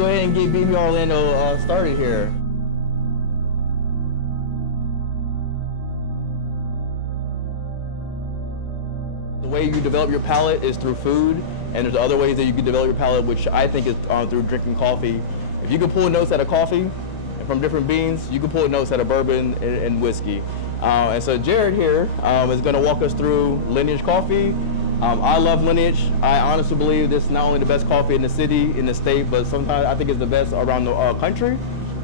go ahead and get BB Orlando started here. The way you develop your palate is through food, and there's other ways that you can develop your palate, which I think is through drinking coffee. If you can pull notes out of coffee and from different beans, you can pull notes out of bourbon and whiskey. And so Jared here is going to walk us through Lineage Coffee. I love Lineage. I honestly believe this is not only the best coffee in the city, in the state, but sometimes I think it's the best around the country.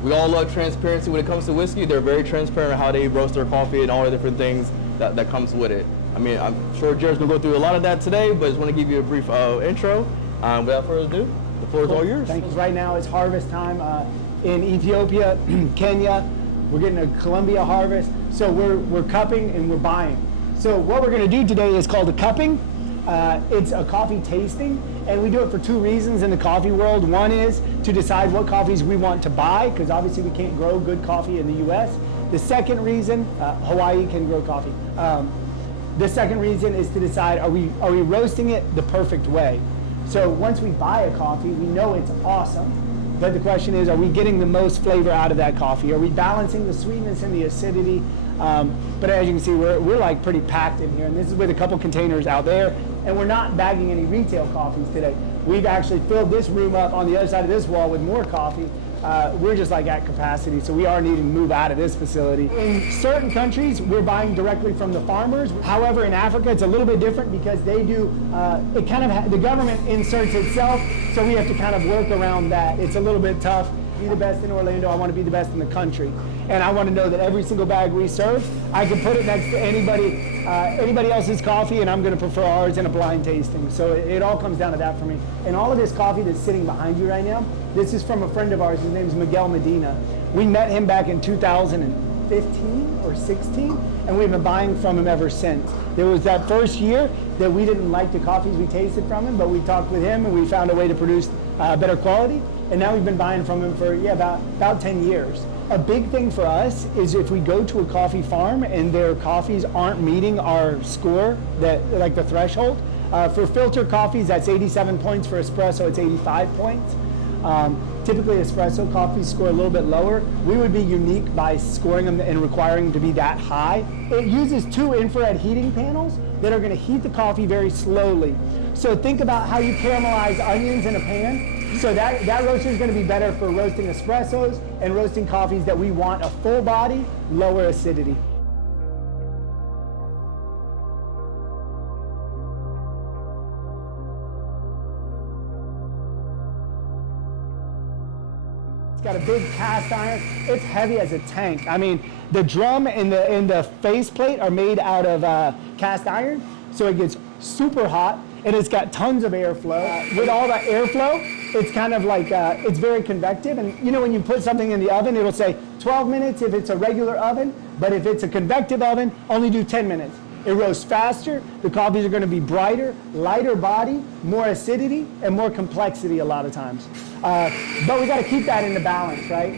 We all love transparency when it comes to whiskey. They're very transparent in how they roast their coffee and all the different things that comes with it. I mean, I'm sure Jared's going to go through a lot of that today, but I just want to give you a brief intro. Without further ado, the floor is all yours. Thank you. Right now it's harvest time in Ethiopia, Kenya. We're getting a Colombia harvest. So we're cupping and we're buying. So what we're going to do today is called a cupping. It's a coffee tasting, and we do it for two reasons in the coffee world. One is to decide what coffees we want to buy, because obviously we can't grow good coffee in the U.S. The second reason, Hawaii can grow coffee. The second reason is to decide, are we roasting it the perfect way? So once we buy a coffee, we know it's awesome, but the question is, are we getting the most flavor out of that coffee? Are we balancing the sweetness and the acidity? But as you can see, we're like pretty packed in here, and this is with a couple containers out there, and we're not bagging any retail coffees today. We've actually filled this room up on the other side of this wall with more coffee. We're just like at capacity, so we are needing to move out of this facility. In certain countries, we're buying directly from the farmers. However, in Africa, it's a little bit different because they do, the government inserts itself, so we have to kind of work around that. It's a little bit tough. Be the best in Orlando, I want to be the best in the country. And I want to know that every single bag we serve, I can put it next to anybody else's coffee, and I'm going to prefer ours in a blind tasting. So it all comes down to that for me. And all of this coffee that's sitting behind you right now, this is from a friend of ours. His name is Miguel Medina. We met him back in 2015 or 16, and we've been buying from him ever since. There was that first year that we didn't like the coffees we tasted from him, but we talked with him and we found a way to produce better quality. And now we've been buying from him for about 10 years. A big thing for us is if we go to a coffee farm and their coffees aren't meeting our score, like the threshold. For filter coffees, that's 87 points. For espresso, it's 85 points. Typically, espresso coffees score a little bit lower. We would be unique by scoring them and requiring them to be that high. It uses two infrared heating panels that are going to heat the coffee very slowly. So think about how you caramelize onions in a pan. So that roaster is going to be better for roasting espressos and roasting coffees that we want a full body, lower acidity. It's got a big cast iron. It's heavy as a tank. I mean, the drum and the faceplate are made out of cast iron, so it gets super hot, and it's got tons of airflow. With all that airflow, it's kind of like, it's very convective, and you know when you put something in the oven, it'll say 12 minutes if it's a regular oven, but if it's a convective oven, only do 10 minutes. It roasts faster, the coffees are going to be brighter, lighter body, more acidity, and more complexity a lot of times. But we got to keep that in the balance, right?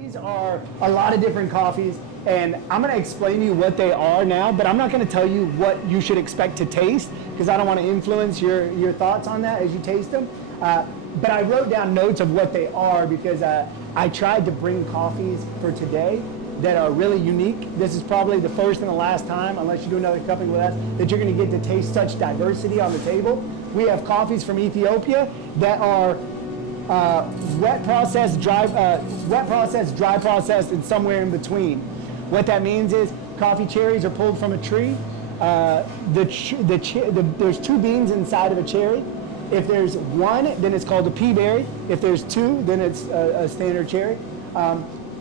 These are a lot of different coffees, and I'm going to explain to you what they are now, but I'm not going to tell you what you should expect to taste, because I don't want to influence your thoughts on that as you taste them. But I wrote down notes of what they are because I tried to bring coffees for today that are really unique. This is probably the first and the last time, unless you do another cupping with us, that you're going to get to taste such diversity on the table. We have coffees from Ethiopia that are wet processed, dry processed, and somewhere in between. What that means is coffee cherries are pulled from a tree. There's two beans inside of a cherry. If there's one, then it's called a pea berry. If there's two, then it's a standard cherry.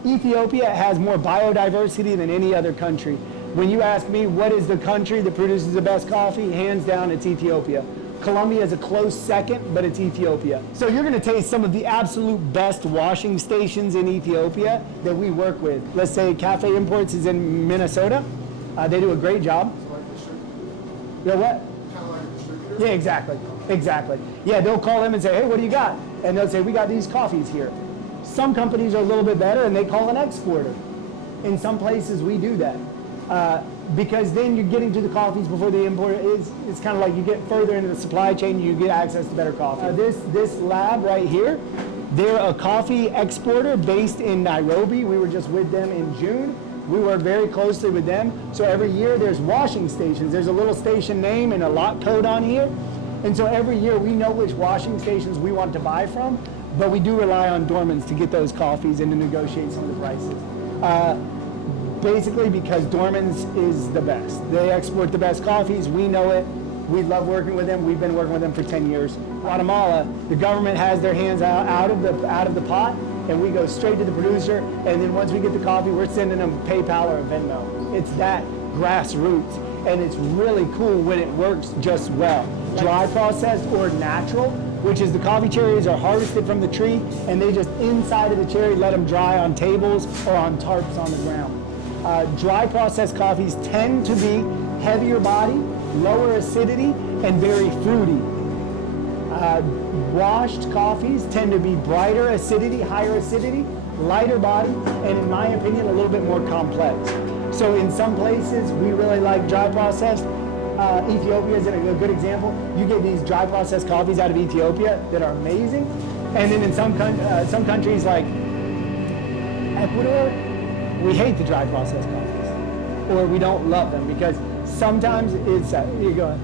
Ethiopia has more biodiversity than any other country. When you ask me what is the country that produces the best coffee, hands down, it's Ethiopia. Colombia is a close second, but it's Ethiopia. So you're gonna taste some of the absolute best washing stations in Ethiopia that we work with. Let's say Cafe Imports is in Minnesota. They do a great job. You know what? Kind of like a distributor? Yeah, exactly. Exactly. Yeah, they'll call them and say, hey, what do you got? And they'll say, we got these coffees here. Some companies are a little bit better and they call an exporter. In some places we do that. because then you're getting to the coffees before the importer. It's kind of like you get further into the supply chain, you get access to better coffee. This lab right here, they're a coffee exporter based in Nairobi. We were just with them in June. We work very closely with them. So every year there's washing stations. There's a little station name and a lot code on here. And so every year we know which washing stations we want to buy from, but we do rely on Dormans to get those coffees and to negotiate some of the prices. Basically because Dormans is the best. They export the best coffees. We know it. We love working with them. We've been working with them for 10 years. Guatemala, the government has their hands out of the pot, and we go straight to the producer, and then once we get the coffee, we're sending them PayPal or Venmo. It's that grassroots, and it's really cool when it works just well. Dry processed or natural, which is the coffee cherries are harvested from the tree, and they just inside of the cherry let them dry on tables or on tarps on the ground. Dry processed coffees tend to be heavier body, lower acidity, and very fruity. Washed coffees tend to be brighter acidity, higher acidity, lighter body, and in my opinion, a little bit more complex. So in some places, we really like dry processed. Ethiopia is a good example. You get these dry processed coffees out of Ethiopia that are amazing. And then in some countries like Ecuador, we hate the dry processed coffees, or we don't love them because sometimes it's, you're going,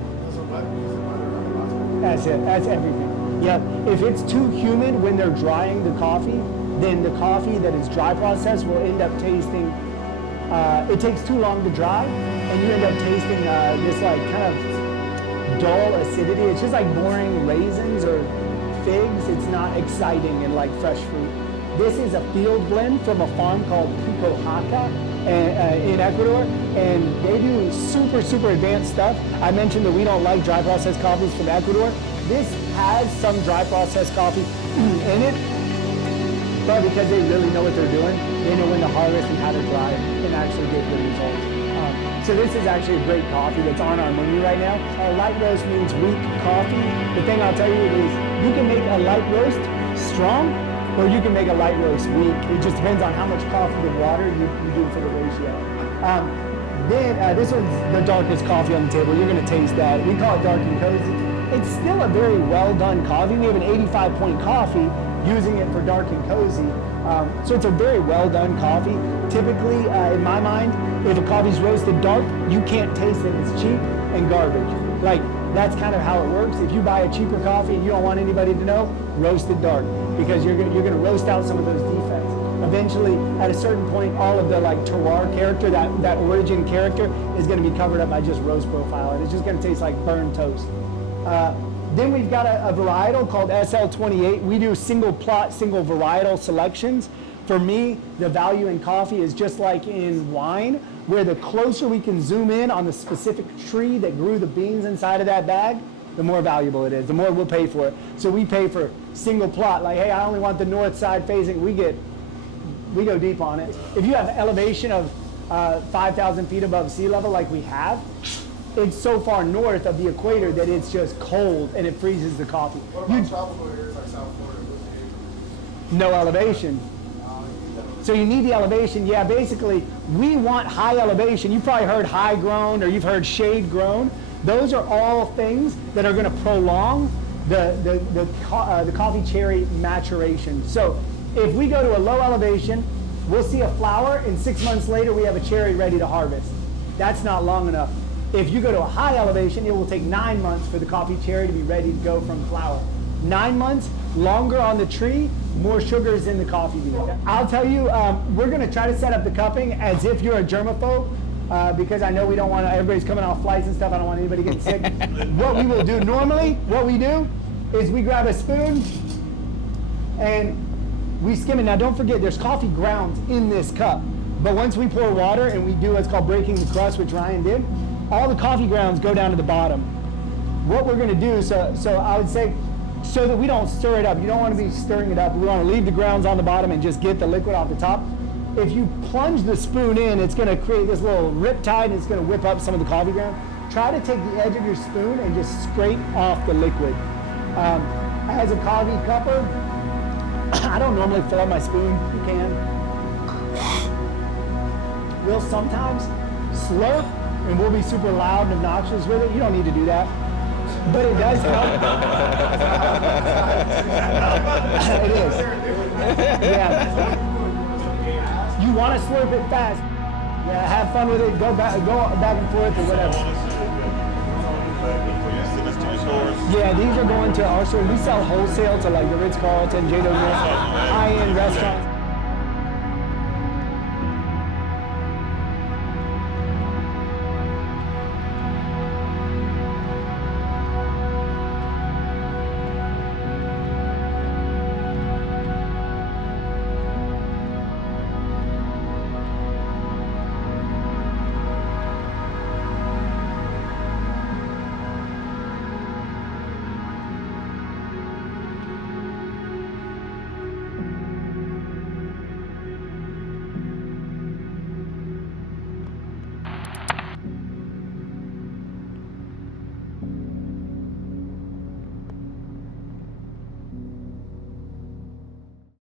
that's it, that's everything. Yeah, if it's too humid when they're drying the coffee, then the coffee that is dry processed will end up tasting, it takes too long to dry, and you end up tasting this like kind of dull acidity. It's just like boring raisins or figs. It's not exciting and like fresh fruit. This is a field blend from a farm called Pico Jaca in Ecuador, and they do super advanced stuff. I mentioned that we don't like dry processed coffees from Ecuador. This has some dry processed coffee in it, but because they really know what they're doing, they know when to harvest and how to dry it and actually get good results. So this is actually a great coffee that's on our menu right now. A light roast means weak coffee. The thing I'll tell you is you can make a light roast strong, or you can make a light roast weak. It just depends on how much coffee to water you do for the ratio. Then this one's the darkest coffee on the table. You're gonna taste that. We call it dark and cozy. It's still a very well done coffee. We have an 85-point coffee using it for dark and cozy. So it's a very well done coffee. Typically, in my mind, if a coffee's roasted dark, you can't taste it. It's cheap and garbage. Like, that's kind of how it works. If you buy a cheaper coffee and you don't want anybody to know, roast it dark, because you're gonna roast out some of those defects. Eventually, at a certain point, all of the like terroir character, that origin character, is gonna be covered up by just roast profile, and it's just gonna taste like burned toast. Then we've got a varietal called SL28. We do single plot, single varietal selections. For me, the value in coffee is just like in wine, where the closer we can zoom in on the specific tree that grew the beans inside of that bag, the more valuable it is, the more we'll pay for it. So we pay for single plot, like, hey, I only want the north side facing. We go deep on it. If you have elevation of 5,000 feet above sea level like we have, it's so far north of the equator that it's just cold and it freezes the coffee. What about tropical areas like South Florida? No elevation. So you need the elevation. Yeah, basically, we want high elevation. You've probably heard high grown or you've heard shade grown. Those are all things that are going to prolong the coffee cherry maturation. So if we go to a low elevation, we'll see a flower, and 6 months later we have a cherry ready to harvest. That's not long enough. If you go to a high elevation, it will take 9 months for the coffee cherry to be ready to go from flower. 9 months, longer on the tree, more sugars in the coffee bean. I'll tell you, we're going to try to set up the cupping as if you're a germaphobe, because I know we don't want to, everybody's coming off flights and stuff, I don't want anybody getting sick. What we will do normally, what we do is we grab a spoon and we skim it. Now don't forget, there's coffee grounds in this cup, but once we pour water and we do what's called breaking the crust, which Ryan did, all the coffee grounds go down to the bottom. What we're going to do, so I would say, so that we don't stir it up, you don't want to be stirring it up, we want to leave the grounds on the bottom and just get the liquid off the top. If you plunge the spoon in, it's going to create this little riptide and it's going to whip up some of the coffee ground. Try to take the edge of your spoon and just scrape off the liquid. As a coffee cupper, I don't normally fill up my spoon. You can. We'll sometimes slurp, and we'll be super loud and obnoxious with it. You don't need to do that. But it does help. It is. Yeah. You want to slurp it fast. Yeah, have fun with it. Go back and forth or whatever. Yeah, these are going to our store. We sell wholesale to like the Ritz-Carlton, J.W. high-end restaurants.